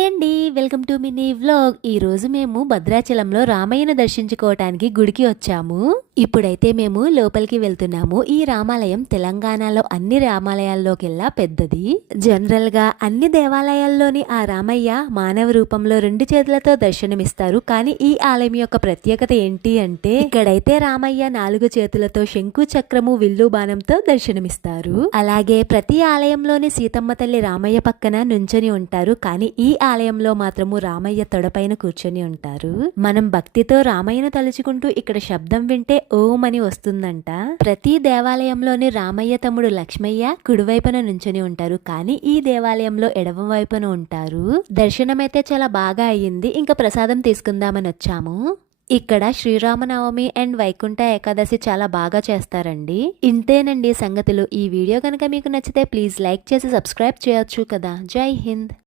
Hi అండి, welcome to mini vlog. ఈ రోజు మేము భద్రాచలంలో రామయ్యను దర్శించుకోవటానికి గుడికి వచ్చాము. ఇప్పుడైతే మేము లోపలికి వెళ్తున్నాము. ఈ రామాలయం తెలంగాణలో అన్ని రామాలయాల్లోకెల్లా పెద్దది. జనరల్ గా అన్ని దేవాలయాల్లోని ఆ రామయ్య మానవ రూపంలో 2 చేతులతో దర్శనమిస్తారు. కానీ ఈ ఆలయం యొక్క ప్రత్యేకత ఏంటి అంటే ఇక్కడైతే రామయ్య 4 చేతులతో శంకు చక్రము విల్లు బాణంతో దర్శనమిస్తారు. అలాగే ప్రతి ఆలయంలోని సీతమ్మ తల్లి రామయ్య పక్కన నుంచొని ఉంటారు. కానీ ఈ ఆలయంలో మాత్రము రామయ్య తొడపైన కూర్చొని ఉంటారు. మనం భక్తితో రామయ్యను తలుచుకుంటూ ఇక్కడ శబ్దం వింటే ఓం అని వస్తుందంట. ప్రతి దేవాలయంలోని రామయ్య తమ్ముడు లక్ష్మయ్య కుడివైపున నుంచొని ఉంటారు. కానీ ఈ దేవాలయంలో ఎడమ వైపున ఉంటారు. దర్శనమైతే చాలా బాగా అయ్యింది. ఇంకా ప్రసాదం తీసుకుందామని వచ్చాము. ఇక్కడ శ్రీరామనవమి అండ్ వైకుంఠ ఏకాదశి చాలా బాగా చేస్తారండి. ఇంతేనండి సంగతులు. ఈ వీడియో కనుక మీకు నచ్చితే ప్లీజ్ లైక్ చేసి సబ్స్క్రైబ్ చేయొచ్చు కదా. జై హింద్.